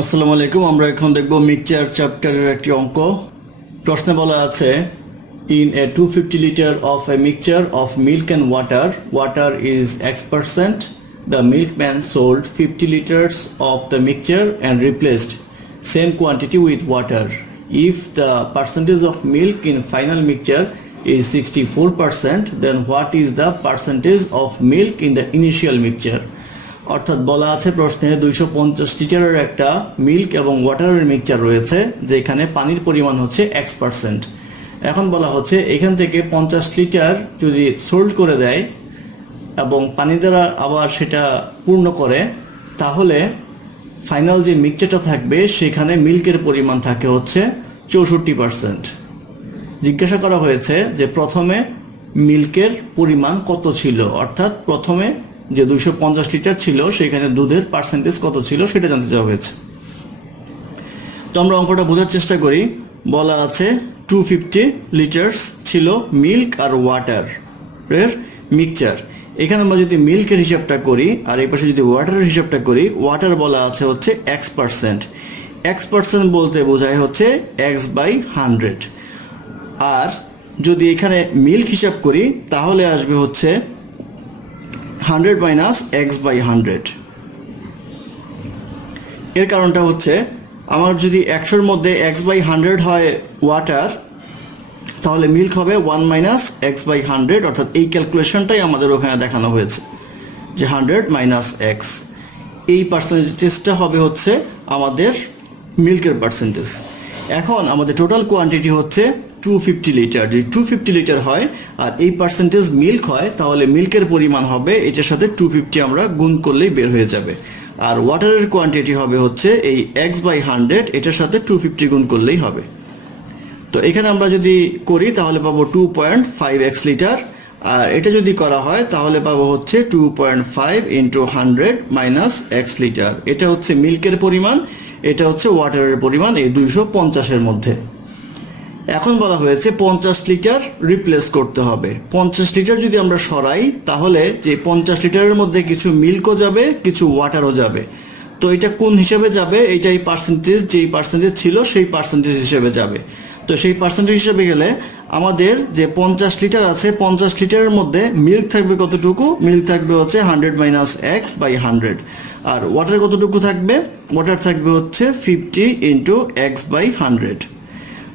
আসসালামু আলাইকুম। আমরা এখন দেখব মিক্সচার চ্যাপ্টারের একটি অঙ্ক। প্রশ্নে বলা আছে in a 250 liter of a mixture of milk and water is X%. The milkman sold 50 liters of the mixture and replaced same quantity with water. If the percentage of milk in final mixture is 64%, then what is the percentage of milk in the initial mixture? অর্থাৎ বলা আছে প্রশ্নে 250 লিটারের একটা milk এবং ওয়াটারের mixture রয়েছে, যেখানে পানির পরিমাণ হচ্ছে X%। এখন বলা হচ্ছে এখান থেকে 50 লিটার যদি সোল্ড করে দেয় এবং পানি দ্বারা আবার সেটা পূর্ণ করে, তাহলে ফাইনাল যে মিক্সচারটা থাকবে সেখানে মিল্কের পরিমাণ থাকে হচ্ছে 64%। জিজ্ঞাসা করা হয়েছে যে প্রথমে মিল্কের পরিমাণ কত ছিল, অর্থাৎ প্রথমে যে 250 লিটার ছিল সেখানে দুধের পার্সেন্টেজ কত ছিল সেটা জানতে চাওয়া হয়েছে। তো আমরা অঙ্কটা বোঝার চেষ্টা করি। বলা আছে 250 লিটার্স ছিল মিল্ক আর ওয়াটারের মিক্সচার। এখানে আমরা যদি মিল্কের হিসাবটা করি আর এই পাশে যদি ওয়াটারের হিসাবটা করি, ওয়াটার বলা আছে হচ্ছে X%। X% বলতে বোঝায় হচ্ছে X/100। আর যদি এখানে মিল্ক হিসাব করি তাহলে আসবে হচ্ছে 100 মাইনাস X/100। এর কারণটা হচ্ছে আমার যদি 100-র মধ্যে X/100 হয় ওয়াটার, তাহলে মিল্ক হবে 1 মাইনাস X/100, অর্থাৎ এই ক্যালকুলেশনটাই আমাদের ওখানে দেখানো হয়েছে যে 100 মাইনাস X। এই পার্সেন্টেজটা হবে হচ্ছে আমাদের মিল্কের পার্সেন্টেজ। এখন আমাদের টোটাল কোয়ান্টিটি হচ্ছে 250 লিটার। যদি 250 লিটার হয় আর এই পার্সেন্টেজ মিল্ক হয়, তাহলে মিল্কের পরিমাণ হবে এটার সাথে 250 আমরা গুণ করলেই বের হয়ে যাবে। আর ওয়াটারের কোয়ান্টিটি হবে হচ্ছে এই X/100, এটার সাথে 250 গুণ করলেই হবে। তো এখানে আমরা যদি করি তাহলে পাবো 2.5x লিটার, আর এটা যদি করা হয় তাহলে পাবো হচ্ছে 2.5 ইন্টু 100 মাইনাস x লিটার। এটা হচ্ছে মিল্কের পরিমাণ, এটা হচ্ছে ওয়াটারের পরিমাণ এই 250-এর মধ্যে। এখন বলা হয়েছে 50 লিটার রিপ্লেস করতে হবে। 50 লিটার যদি আমরা সরাই তাহলে যে 50 লিটারের মধ্যে কিছু মিল্কও যাবে, কিছু ওয়াটারও যাবে। তো এটা কোন হিসাবে যাবে? এইটাই পার্সেন্টেজ, যেই পার্সেন্টেজ ছিল সেই পার্সেন্টেজ হিসেবে যাবে। তো সেই পার্সেন্টেজ হিসেবে গেলে আমাদের যে 50 লিটার আছে, 50 লিটারের মধ্যে মিল্ক থাকবে কতটুকু? মিল্ক থাকবে হচ্ছে 100 মাইনাস X/100। আর ওয়াটার কতটুকু থাকবে? ওয়াটার থাকবে হচ্ছে 50 ইন্টু X/100।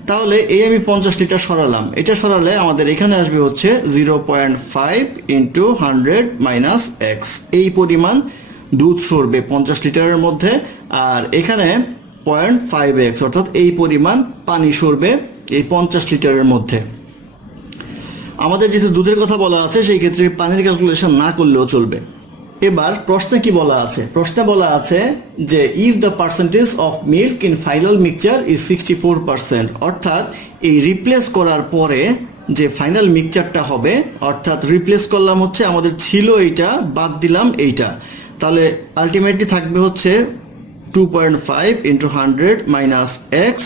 তাহলে এই আমি 50 লিটার সরালাম, এটা সরালে আমাদের এখানে আসবে হচ্ছে 0.5 ইন্টু 100 মাইনাস X। এই পরিমাণ দুধ সরবে 50 লিটারের মধ্যে, আর এখানে 0.5x অর্থাৎ এই পরিমাণ পানি সরবে এই 50 লিটারের মধ্যে। আমাদের যেহেতু দুধের কথা বলা আছে, সেই ক্ষেত্রে পানির ক্যালকুলেশন না করলেও চলবে। এবার প্রশ্নে কি বলা আছে? প্রশ্নে বলা আছে যে if the percentage of milk in final mixture is 64%, অর্থাৎ এই রিপ্লেস করার পরে যে ফাইনাল মিক্সচারটা হবে, অর্থাৎ রিপ্লেস করলাম হচ্ছে আমাদের ছিল এইটা, বাদ দিলাম এইটা, তাহলে আলটিমেটলি থাকবে হচ্ছে 2.5 ইন্টু 100 মাইনাস x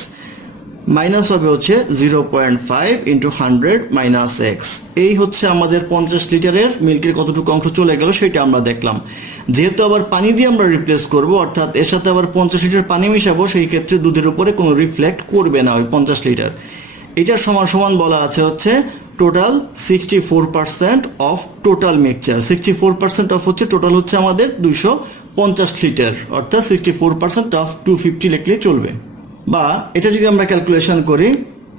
মাইনাস হবে হচ্ছে 0.5 ইন্টু 100 মাইনাস x। এই হচ্ছে আমাদের 50 লিটারের মিল্কের কতটুকু অংশ চলে গেল সেটা আমরা দেখলাম। যেহেতু আবার পানি দিয়ে আমরা রিপ্লেস করব, অর্থাৎ এর সাথে আবার 50 লিটার পানি মিশাবো, সেই ক্ষেত্রে দুধের উপরে কোনো রিফ্লেক্ট করবে না ওই 50 লিটার। এটা সমান সমান বলা আছে হচ্ছে total 64% of total mixture. 64% of হচ্ছে টোটাল হচ্ছে আমাদের 250 লিটার, অর্থাৎ 64% অফ 250 লিখলে চলবে। বা এটা যদি আমরা ক্যালকুলেশন করি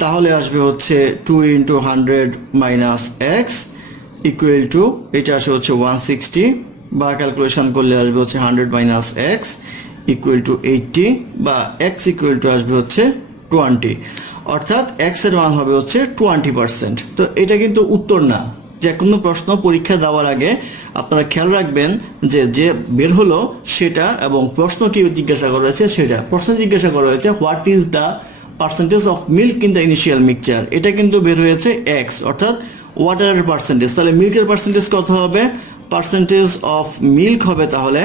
তাহলে আসবে হচ্ছে 2 into 100 minus x equal to, এটা আসে হচ্ছে 160, বা ক্যালকুলেশন করলে আসবে হচ্ছে 100 মাইনাস এক্স ইকুয়াল টু 80, বা এক্স ইকুয়াল টু আসবে হচ্ছে 20, অর্থাৎ এক্স এর মান হবে হচ্ছে 20%। তো এটা কিন্তু উত্তর না। যে কোনো প্রশ্ন পরীক্ষা দেওয়ার আগে আপনারা খেয়াল রাখবেন যে যে বের হলো সেটা এবং প্রশ্ন কি জিজ্ঞাসা করা হয়েছে সেটা। প্রশ্ন জিজ্ঞাসা করা হয়েছে what is the percentage of milk in the initial mixture, এটা কিন্তু বের হয়েছে এক্স, অর্থাৎ ওয়াটারের পার্সেন্টেজ। তাহলে মিল্কের পার্সেন্টেজ কত হবে? পার্সেন্টেজ অফ মিল্ক হবে তাহলে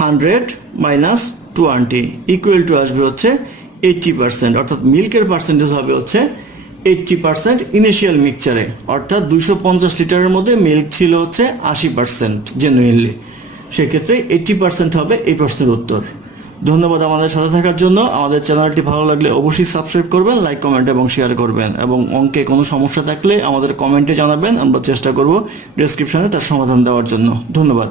100 মাইনাস 20 ইকুয়াল টু আসবে হচ্ছে 80%, অর্থাৎ মিল্কের পার্সেন্টেজ হবে হচ্ছে 80% ইনিশিয়াল মিক্সচারে, অর্থাৎ 250 লিটারের মধ্যে মিল্ক ছিল হচ্ছে 80% জেনুইনলি। সেক্ষেত্রে 80% হবে এই প্রশ্নের উত্তর। ধন্যবাদ আমাদের সাথে থাকার জন্য। আমাদের চ্যানেলটি ভালো লাগলে অবশ্যই সাবস্ক্রাইব করবেন, লাইক, কমেন্ট এবং শেয়ার করবেন, এবং অঙ্কে কোনো সমস্যা থাকলে আমাদের কমেন্টে জানাবেন, আমরা চেষ্টা করব ডেসক্রিপশনে তার সমাধান দেওয়ার জন্য। ধন্যবাদ।